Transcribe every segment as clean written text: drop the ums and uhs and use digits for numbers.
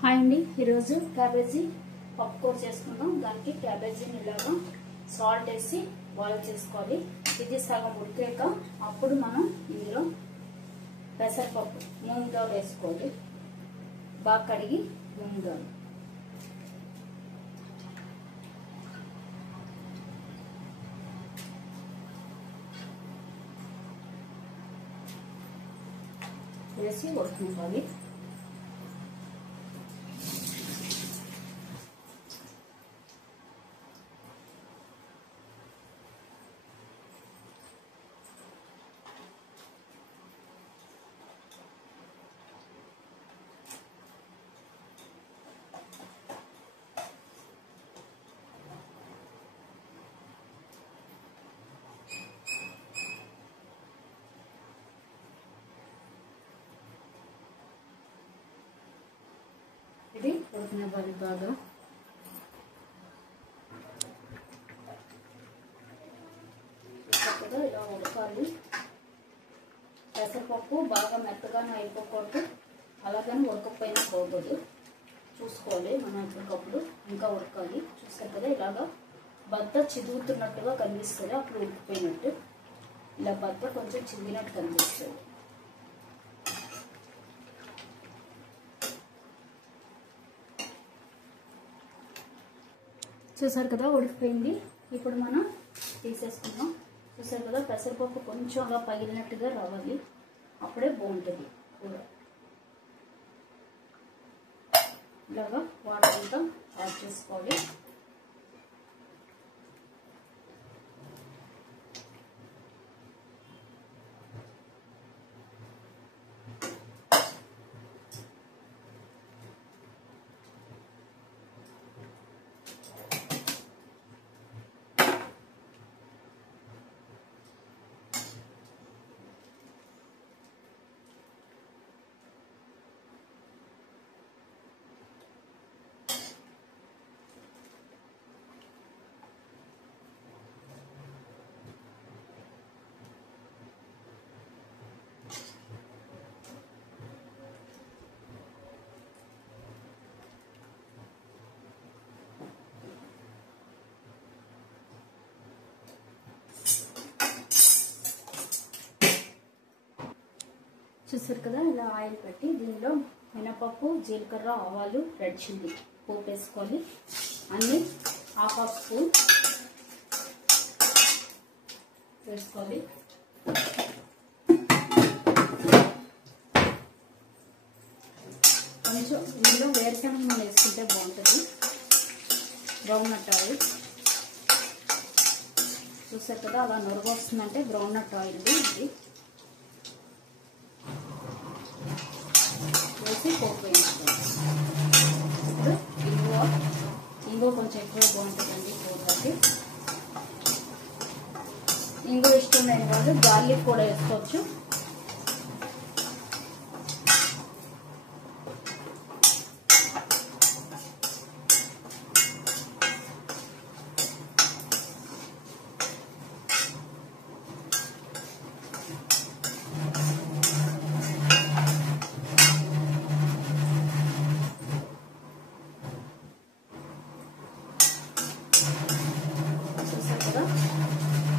Hi అండి, ఈరోజు cabbage పప్పు కూర చేసుకుందాం. దానికి క్యాబేజీని ఇలాగా సాల్ట్ వేసి బాయిల్ చేసుకోవాలి. ఇది సగం ఉడికాక అప్పుడు మనం ఇందులో పెసరపప్పు మూంగ్ దాల్ వేసుకోవాలి. బాగా కడిగి మూంగ్ దాల్ వేసి ఉడకనివ్వాలి. ఇది ఉడకనివ్వాలి బాగా. చక్కగా ఇలా ఉడకాలి. పెసరపప్పు బాగా మెత్తగానే అయిపోకూడదు, అలాగని ఉడకపోయినా పోకూడదు. చూసుకోవాలి మనం ఎప్పటికప్పుడు. ఇంకా ఉడకాలి. చూస్తారు కదా, ఇలాగా బద్ద చిదుగుతున్నట్టుగా కనిపిస్తుంది, అప్పుడు ఉడికిపోయినట్టు. ఇలా బద్ద కొంచెం చిదిగినట్టు కనిపిస్తుంది. చూసారు కదా, ఉడికిపోయింది. ఇప్పుడు మనం తీసేసుకుందాం. చూసారు కదా, పెసరపప్పు కొంచెం అలా పగిలినట్టుగా రావాలి, అప్పుడే బాగుంటుంది కూర. ఇలాగా వాటర్ అంతా యాడ్ చేసుకోవాలి. చూసారు కదా, ఇలా ఆయిల్ పెట్టి దీనిలో మినపప్పు, జీలకర్ర, ఆవాలు, రెడ్ చిల్లీ పోపు వేసుకోవాలి. అన్నీ హాఫ్ స్పూన్ వేసుకోవాలి. కొంచెం ఇందులో వేరుశనగ నూనె వేసుకుంటే బాగుంటుంది, బ్రౌన్ నట్ ఆయిల్. చూసారు కదా, అలా నురుగు వస్తుందంటే బ్రౌన్ నట్ ఆయిల్ ఇది. వేసి పోపు వేయించుకోవాలి. ఇప్పుడు ఇంగువ కొంచెం ఎక్కువ బాగుంటుందండి కూరకి. ఇంగువ ఇష్టం లేని వాళ్ళు గార్లిక్ కూడా వేసుకోవచ్చు.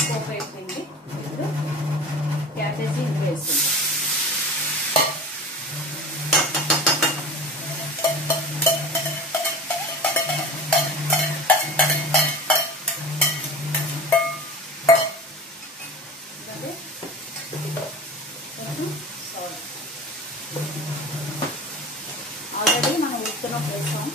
పోపు అయిపోయింది. ఇప్పుడు క్యాబేజీ వేసింది. అలాగే కొంచెం సాల్ట్. ఆల్రెడీ మనం ఉత్తరం వేసాం.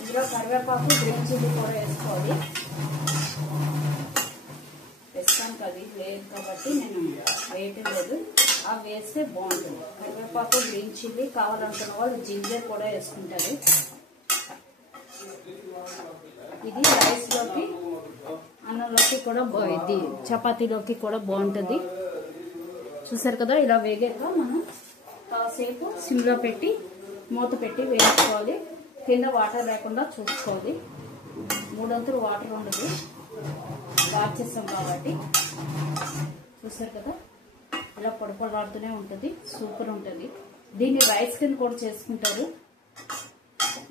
ఇందులో కరివేపాకు, గ్రీన్ చిల్లీ కూడా వేసుకోవాలి. వేస్తాను అది లేదు కాబట్టి నేను వేయటం లేదు. అవి వేస్తే బాగుంటుంది. కరివేపాకు, గ్రీన్ చిల్లీ కావాలనుకున్న వాళ్ళు జింజర్ కూడా వేసుకుంటారు. ఇది రైస్లోకి, అన్నంలోకి కూడా ఇది చపాతీలోకి కూడా బాగుంటుంది. చూసారు కదా, ఇలా వేగాక మనం కాసేపు సిమ్లో పెట్టి మూత పెట్టి వేయించుకోవాలి. కింద వాటర్ లేకుండా చూసుకోవాలి. 3 వంతులు వాటర్ ఉండదు, వాష్ చేస్తాం కాబట్టి. చూసారు కదా, ఇలా పొడపొడలాడుతూనే ఉంటుంది. సూపర్ ఉంటుంది. దీన్ని రైస్ కింద కూడా చేసుకుంటారు.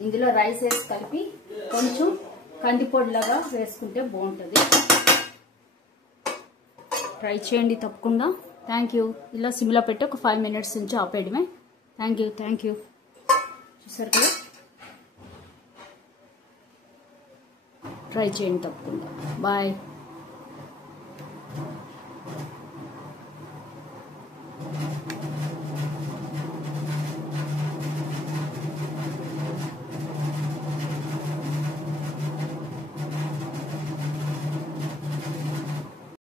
ఇందులో రైస్ వేసి కలిపి కొంచెం కందిపొడిలాగా వేసుకుంటే బాగుంటుంది. ట్రై చేయండి తప్పకుండా. Thank you. ఇలా సిమ్లో పెట్టి ఒక 5 మినిట్స్ నుంచి ఆపేయడమే. Thank you. చూసారు కదా, ట్రై చేయండి తప్పకుండా. బాయ్.